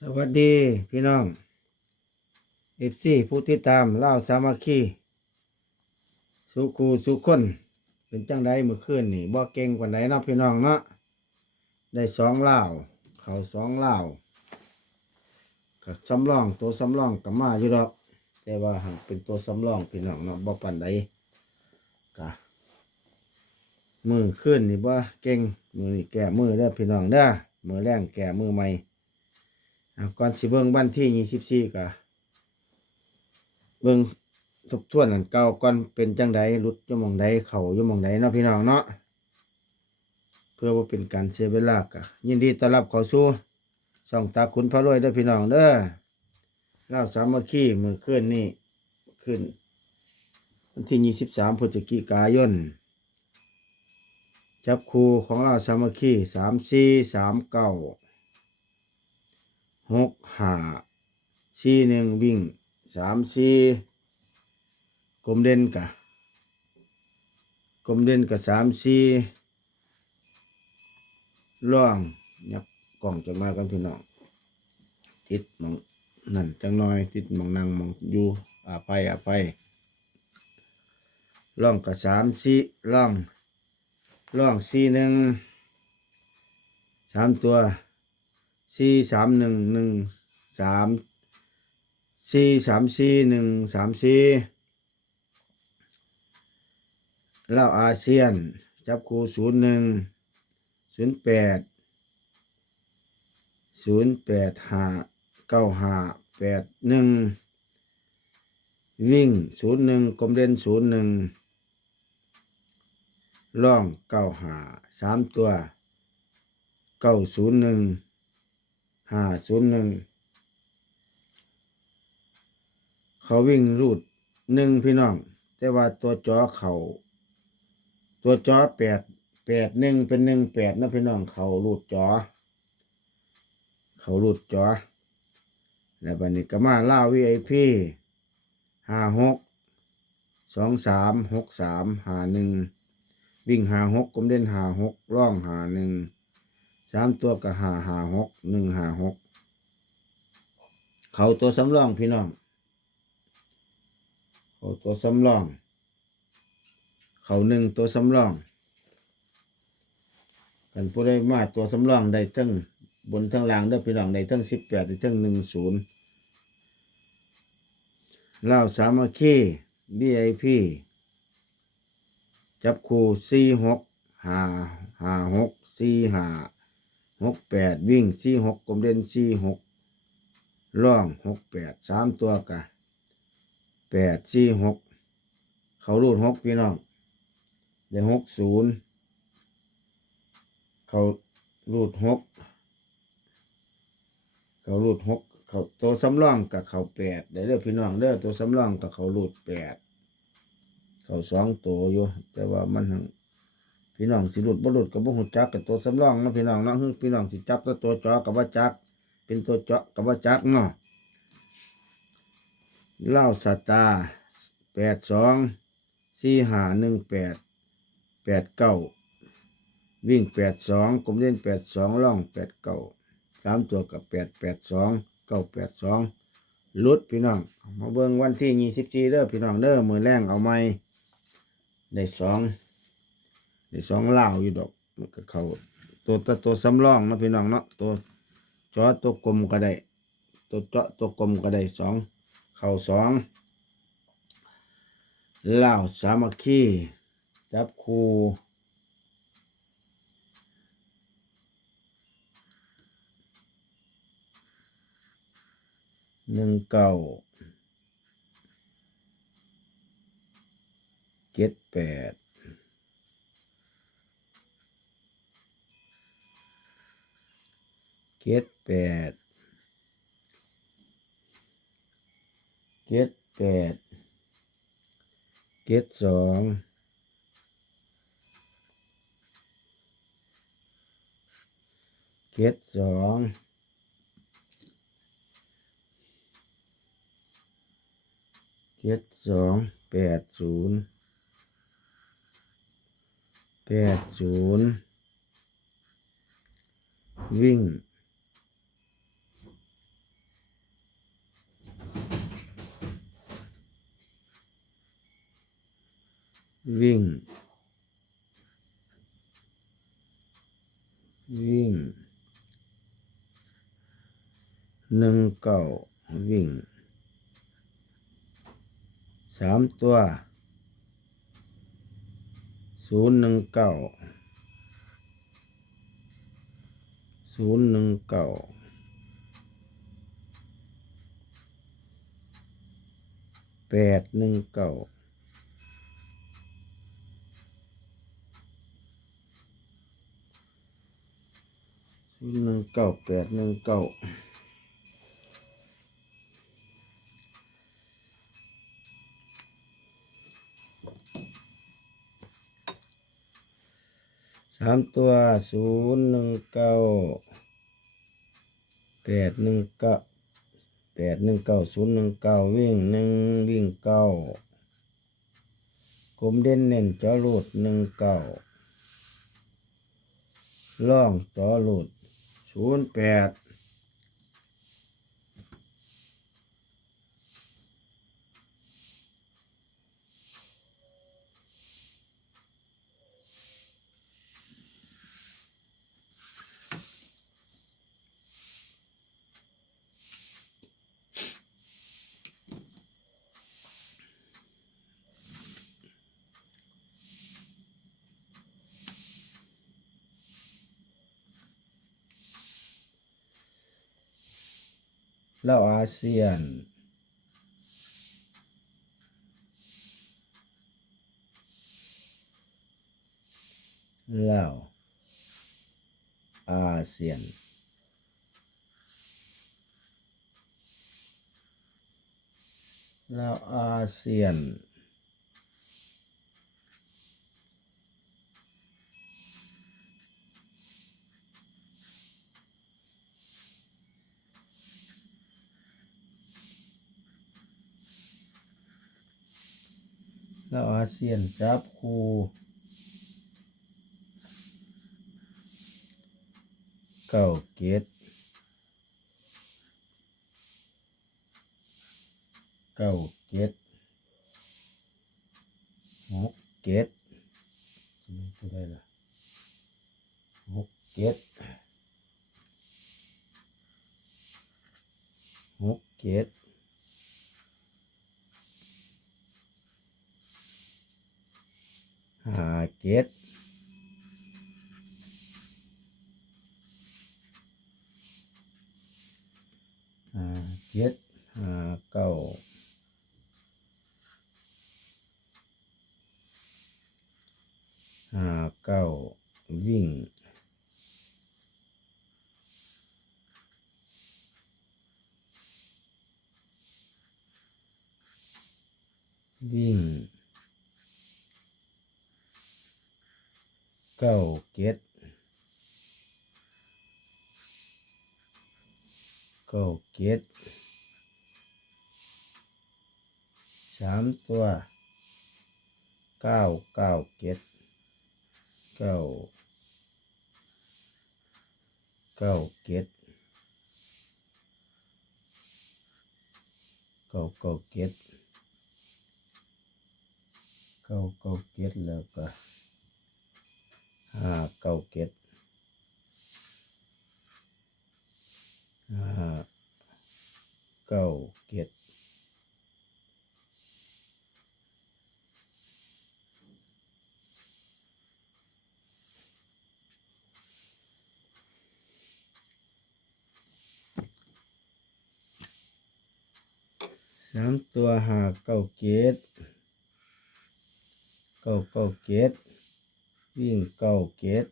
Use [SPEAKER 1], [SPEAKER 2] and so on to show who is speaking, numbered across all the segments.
[SPEAKER 1] สวัสดีพี่น้องเอฟซีผู้ติดตามเล่าสามัคคีสุขูสุขคนเป็นจังไดเมื่อคืนนี่บ่เก่งกว่าไหนเนาะพี่น้องเนาะได้สองเล่าเขาสองเล่ากับสำรองตัวสำรองกับมาอยู่ดอกแต่ว่าหากเป็นตัวสำรองพี่น้องเนาะบ่ปันใดกะมือขึ้นนี่บ่เก่งมือนี่แก่มือเด้อพี่น้องเด้อมือแรงแก่มือใหม่ ก่อนสิเบิ่งวันที่ยี่สิบสี่ก็เบิ่งทบทวนอันเก่าก่อนเป็นจังใดหลุดยมองใดเขายมองใดเนาะพี่น้องเนาะเพื่อว่าเป็นการเสียเวลาก็ยินดีต้อนรับเข้าสู่ช่องตาขุนพระรวยเด้อพี่น้องเด้อเล่าสามัคคีมือคืนนี่ขึ้นวันที่ยี่สิบสามพฤศจิกายนจับคู่ของเราสามัคคีสามสี่สามเก้า หกห้าสี่หนึ่งวิ่งสามสี่กลมเด่นกะกลมเด่นกับสามสี่ล่องยับกล่องจังมากันพี่น้องติดมองนั่นจังน้อยติดมองนั่งมองอยู่อาไปอาไปล่องกับสามสี่ล่องล่องสี่หนึ่งสามตัว สี่สามหนึ่งหนึ่งสามสี่สามสี่หนึ่งสามสี่เล่าอาเซียน จับคู่ศูนย์หนึ่งศูนย์แปดศูนย์แปดห้าเก้าห้าแปดหนึ่งวิ่งศูนย์หนึ่งกลมเด่นศูนย์หนึ่งล่องเก้าห้าสามตัวเก้าศูนย์หนึ่ง ห้าศูนย์หนึ่งเขาวิ่งรูดหนึ่งพี่น้อง แต่ว่าตัวจอเขาตัวจอแปดแปดหนึ่งเป็นหนึ่งแปดนะพี่น้องเขารูดจอ เขารูดจอ แล้วบันนี้ก็มาล่าวีไอพีห้าหกสองสามหกสามหาหนึ่งวิ่งหาหกกลมเด่นหาหกร่องหาหนึ่ง สามตัวก็หาหาหกหนึ่งหาหกเขาตัวสำรองพี่น้องเขาตัวสำรอง เขาหนึ่งตัวสำรองกันผู้ได้มาตัวสำรองได้ทั้งบนทั้งล่างได้พี่น้องได้ทั้งสิบแปดได้ทั้งหนึ่งศูนย์เล่าสามัคคีบีไอพีจับคู่สี่หกห้าห้าหกสี่ห้า หกแปดวิ่งสี่หกกลมเด่นสี่หกร่องหกแปดสามตัวกะแปดสี่หกเขารูดหกพี่น้องได้หกศูนย์เขารูดหกเขารูดหกเขาตัวสำรองกับเขาแปดได้เด้อพี่น้องเด้อตัวสำรองกับเขารูดแปดเขาสองตัวอยู่แต่ว่ามันหั่ง พี่น้องสิหลุดบ่หลุดกับบ่หูจักกับตัวสำรองนะพี่น้องนะฮึพี่น้องสิจับตัวตัวจอกับว่าจัก เป็นตัวเจาะกับว่าจักเนาะเล่าสตาร์แปดสองสี่ห้าหนึ่งแปดแปดเก้าวิ่งแปดสองกลมเล่นแปดสองล่องแปดเก้าสามตัวกับแปดแปดสองเก้าแปดสองลุดพี่น้องมาเบิ่งวันที่ยี่สิบสี่เด้อพี่น้องเด้อมือแรงเอาไหมได้สอง สองเหล่าอยู่ดอกมันก็เขาตัวตัวตัวสำรองนะพี่น้องเนาะตัวจอตัวกลมก็ได้ ตัวเจาะตัวกลมก็ได้สองเข่าสองเหล่าสามัคคีจับคูหนึ่งเก้าเจ็ดแปด เจ็ดแปดเจ็ดแปดเจ็ดสองเจ็ดสองเจ็ดสองแปดศูนย์แปดศูนย์วิ่ง วิ่ง วิ่งหนึ่งเก้าวิ่งสามตัวศูนย์หนึ่งเก้าศูนย์หนึ่งเก้าแปดหนึ่งเก้า ศูนย์ หนึ่งเก้าแปดหนึ่งเก้าสามตัวศูนย์หนึ่งเก้าแปดหนึ่งเก้าแปดหนึ่งเก้าศูนย์หนึ่งเก้าวิ่งหนึ่งวิ่งเก้ากลมเด่นเน้นจอรูดหนึ่งเก้าล่องต่อหลุด ศูนย์แปด แล้วอาเซียน แล้วอาเซียนแล้วอาเซียน แล้วอาเซียนจับคู่เก้าเกตเก้าเกตหกเกตสมัยตัวได้ละหกเกตหกเกต ห้าเจ็ดห้าเจ็ดห้าเก้าห้าเก้าวิ่ง วิ่ง เก้าเจ็ดเก้าเจ็ดสามตัวเก้าเก้าเจ็ดเก้าเก้าเจ็ดเก้าเก้าเจ็ดเก้าเก้าเจ็ดแล้วก็ ห้าเก้าเก็ดห้าเก้าเก็ดสามตัวห้าเก้าเก็ดเก้าเก้าเก็ด วิ่งเก้าเกต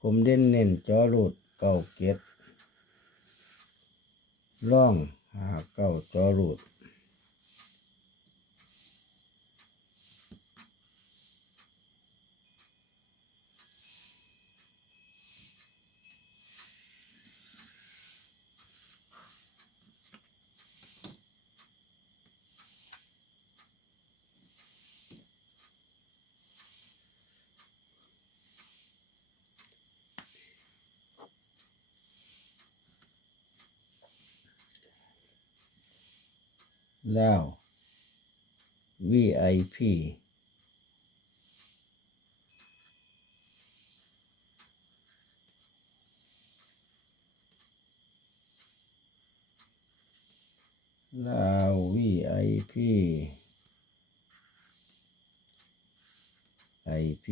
[SPEAKER 1] กลมเด่นเน้นจอรูดเก้าเกตล่องหาเก้าจอรูด แล้ว VIP ลาว VIP IP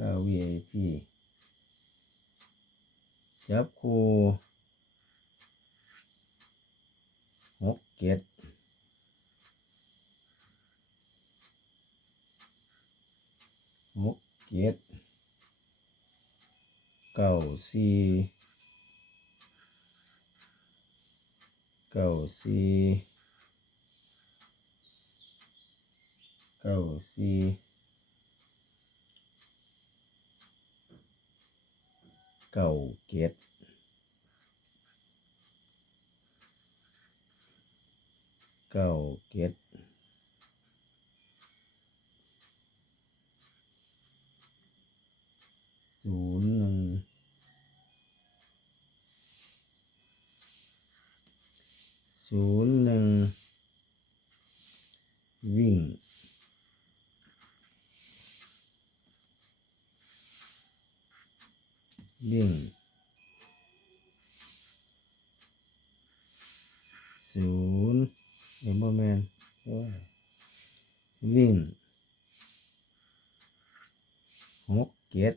[SPEAKER 1] ลาว VIP จับคู เจ็ดหกเจ็ดเก้าสี่เก้าสี่เก้าสี่เก้าเจ็ด เก้าเจ็ดศูนย์หนึ่งศูนย์หนึ่งวิ่งวิ่งศูนย์ เอ็มแมนวิ่งหกเจ็ด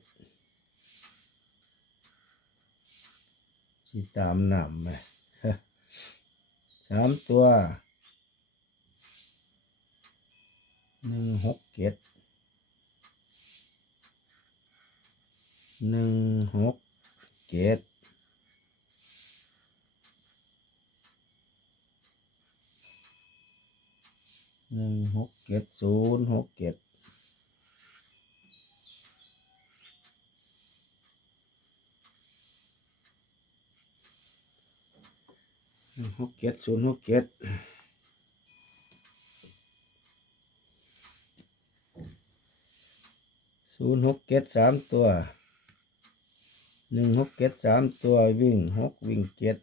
[SPEAKER 1] สิตามนำไหมสามตัวหนึ่งหกเจ็ดหนึ่งหกเจ็ด หนึ่งหกเจ็ดศูนย์หกเจ็ดหนึ่งหกเจ็ดศูนย์หกเจ็ดศูนย์หกเจ็ดสามตัวหนึ่งหกเจ็ดสามตัววิ่งหกวิ่งเจ็ด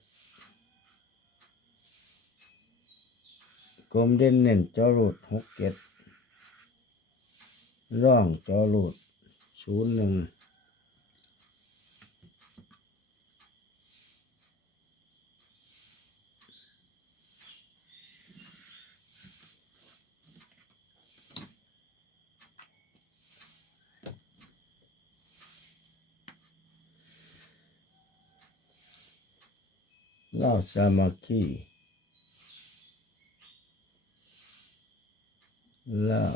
[SPEAKER 1] กลมเด่นเน้นจอรูดหกเจ็ดร่องจอรูดศูนย์หนึ่งเล่าสามัคคีเล่า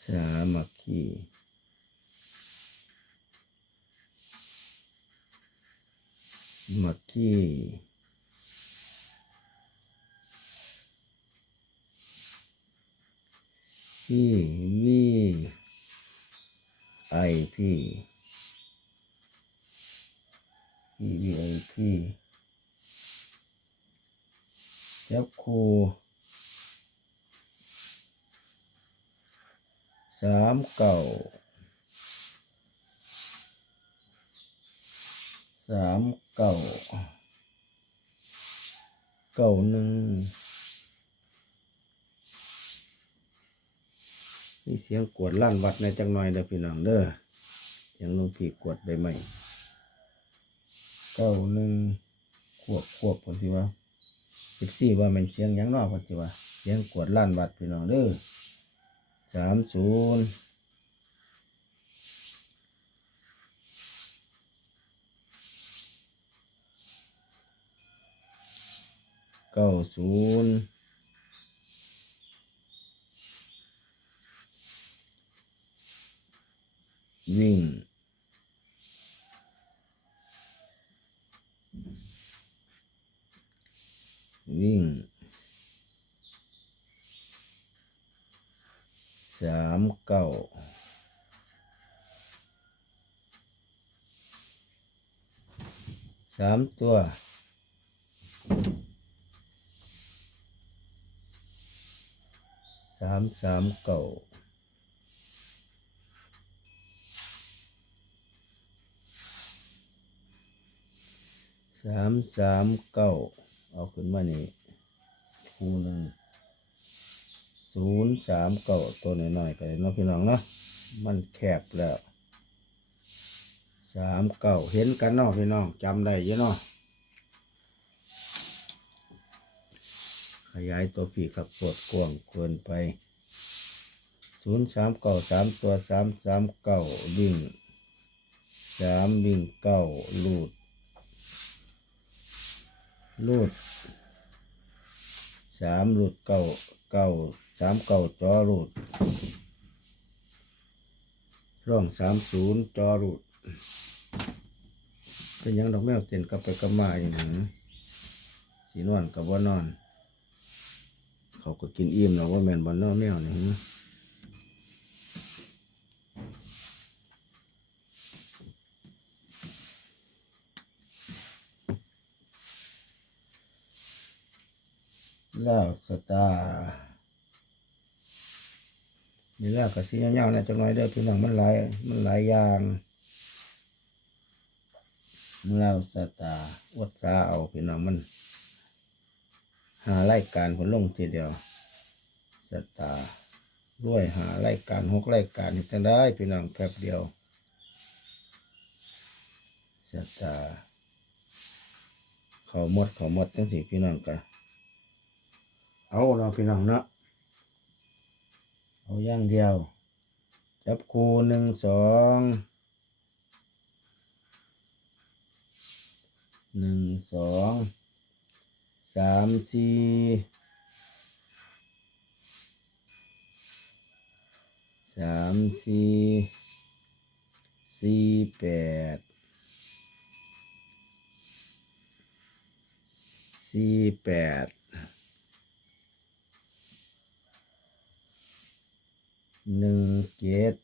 [SPEAKER 1] สามัคคี มัคคีพี่วีไอพี่พี่วีไอพี่จับครูสามเก่า สามเก่าเก่าหนึ่งมีเสียงกวดลั่นวัดในจังหน่อยเด้อพี่น้องเด้อเสียงลงพี่กวดใบไม้เก้าหนึ่งขวบขวบคนที่ว่าสิบสี่ว่ามันเสียงยังนอกคนที่ว่าเสียงกวดลั่นวัดพี่น้องเด้อสามศูนย์ เก้าศูนย์วิ่งวิ่งสามเก้าสามตัวามสามเก้าสามสามเก้าเอาขึ้นมานี่คูหนึ่งศูนย์สามเก้าตัวหน้อยๆกันเลยเนาะพี่น้องเนาะมันแคบแล้วสามเก้าเห็นกันเนาะพี่น้องจำได้ยังเนาะ ขยายตัวปีกครับปวดกวางเกินไปศูนย์สามเก้าสามตัวสามสามเก้าวิ่งสามวิ่งเก้าลูดรูดสามรูดเก้าเก้าสามเก้าจอรูดร่องสามศูนย์จอรูดเป็นยังดอกแมวเต้นกลับไปกลับมาอย่างนี้สีนอนกับว่านอน เขาก็กินอิ่มแล้วว่าแมนบอนนอแมวนี่หึแล้วสตาร์นี่แล้วก็สีเงาๆนะจังน้อยเด้อพี่น้องมันหลายมันหลายอย่างแล้วสตาร์วัดสาเอาพี่น้องมัน หารายการผลลงทีเดียวสตาร์ด้วยหารายการหกรายการนี่จะได้พี่น้องแป๊บเดียวสตาร์เขาหมดเขาหมดทั้งสี่พี่น้องกันเอาเราะพี่น้องเนาะเอาย่างเดียว จับคูหนึ่งสองหนึ่งสอง สามสี่สามสี่สี่แปดสี่แปดหนึ่งเจ็ด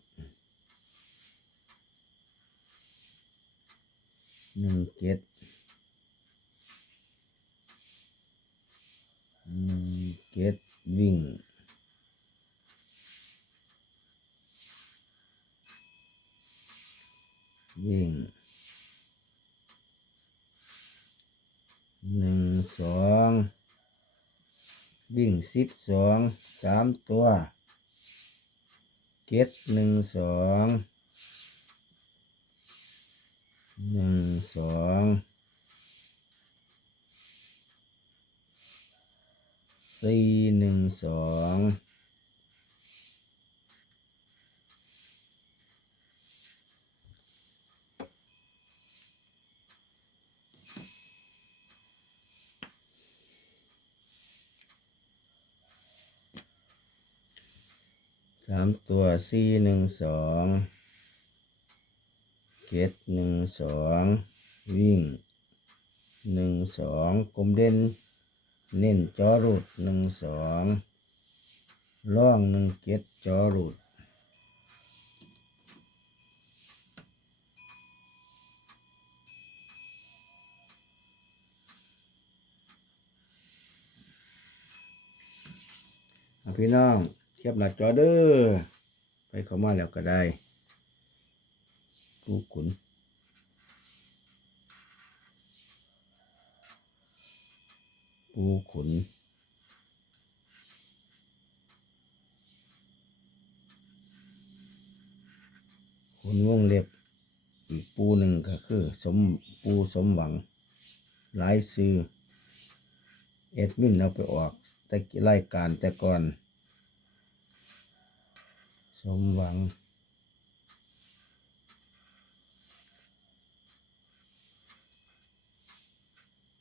[SPEAKER 1] หนึ่งเจ็ดหนึ่ง เจ็ดวิ่งวิ่งหนึ่งสองวิ่งสิบสองสามตัวเก็ดหนึ่งสองหนึ่งสอง สี่หนึ่งสองสามตัวสี่หนึ่งสองเก็ดหนึ่งสองวิ่งหนึ่งสองกลมเด่น เน้นจอรูดหนึ่งสองล่องหนึ่งเก็ดจอรูดพี่น้องเทียบหน้าจอเด้อไปเข้ามาแล้วก็ได้กูขุน ปูขุน ขุนวงเล็บ อีกปูหนึ่งก็คือ สมปูสมหวัง หลายซื้อ เอ็ดมินเอาไปออก แต่รายการแต่ก่อน สมหวัง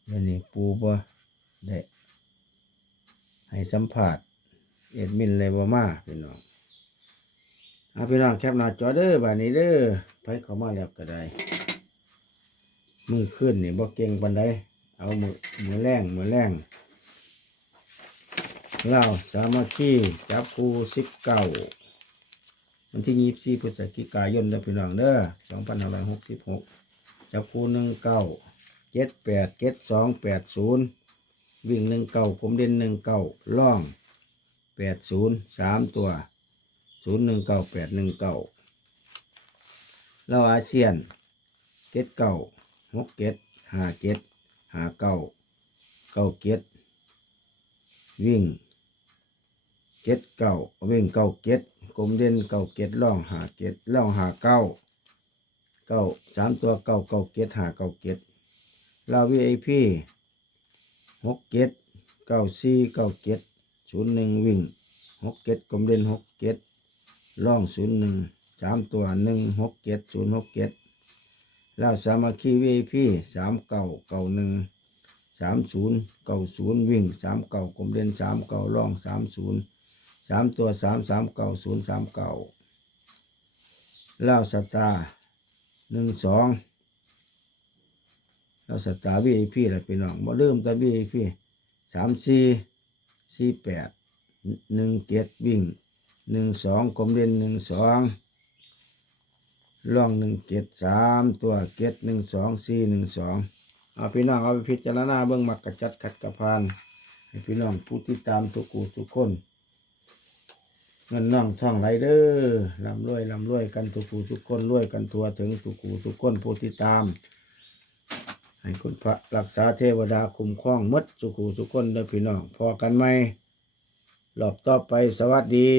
[SPEAKER 1] แล้วนี่ปูบ่ ได้ให้สัมผัสเอ็ดมินเลยบ่มาพี่น้องเอาพี่น้องแคปหน้าจอเด้อบัดนี้เด้อไปเข้ามาแล้วก็ได้มือขึ้นนี่บ่เก่งปานใดเอามือมือแรงมือแรงเราสามัคคีจับคูสิบเก้าวันที่ยี่สี่พฤศจิกายนเด้อพี่น้องเด้อสองพันห้าร้อยหกสิบหกจับคูหนึ่งเก้าเจ็ดแปดเจ็ดสองแปดศูนย์ วิ่งหนึ่งเก้าผมเด่นหนึ่งเก้าล่องแปดศูนย์สามตัวศูนย์หนึ่งเก้าแปดหนึ่งเก้าเราอาเซียนเจ็ดเก้าหกเจ็ดหาเจ็ดหาเก้าเก้าเจ็ดวิ่งเจ็ดเก้าวิ่งเก้าเจ็ดกลมเด่นเก้าเจ็ดล่องหาเจ็ดล่องหาเก้าเก้าสามตัวเก้าเก้าเจ็ดหาเก้าเจ็ดลาวีไอพี หกเจ็ดเก้าสี่เก้าเจ็ดศูนย์หนึ่งวิ่งหกเจ็ดกลมเด่นหกเจ็ดล่องศูนย์หนึ่งสามตัวหนึ่งหกเจ็ดศูนย์หกเจ็ดแล้วสามัคคีวีพีสามเก่าเก่าหนึ่งสามศูนย์เก่าศูนย์วิ่งสามเก่ากลมเด่นสามเก่าล่องสามศูนย์สามตัวสามสามเก่าศูนย์สามเก่าแล้วสตาร์หนึ่งสอง แล้วสตาร์วีพีอะไรพี่น้องมาเริ่มแต่วีพีสามสี่สี่แปดหนึ่งเจ็ดวิ่งหนึ่งสองกลมเด่นหนึ่งสองล่องหนึ่งเจ็ดสามตัวเจ็ดหนึ่งสองสี่หนึ่งสองเอาพี่น้องเอาไปพิจารณาเบื้องมักกระจัดขัดกระพานให้พี่น้องผู้ติดตามทุกกูทุกคนเงินน่องท่องไหลเด้อลำรวยลำรวยกันทุกกูทุกคนรวยกันทัวถึงทุกกูทุกคนผู้ติดตาม ให้คุณพระรักษาเทวดาคุ้มครองมดสุขูสุกคนเด้อพี่น้องพอกันไหมรอบต่อไปสวัสดี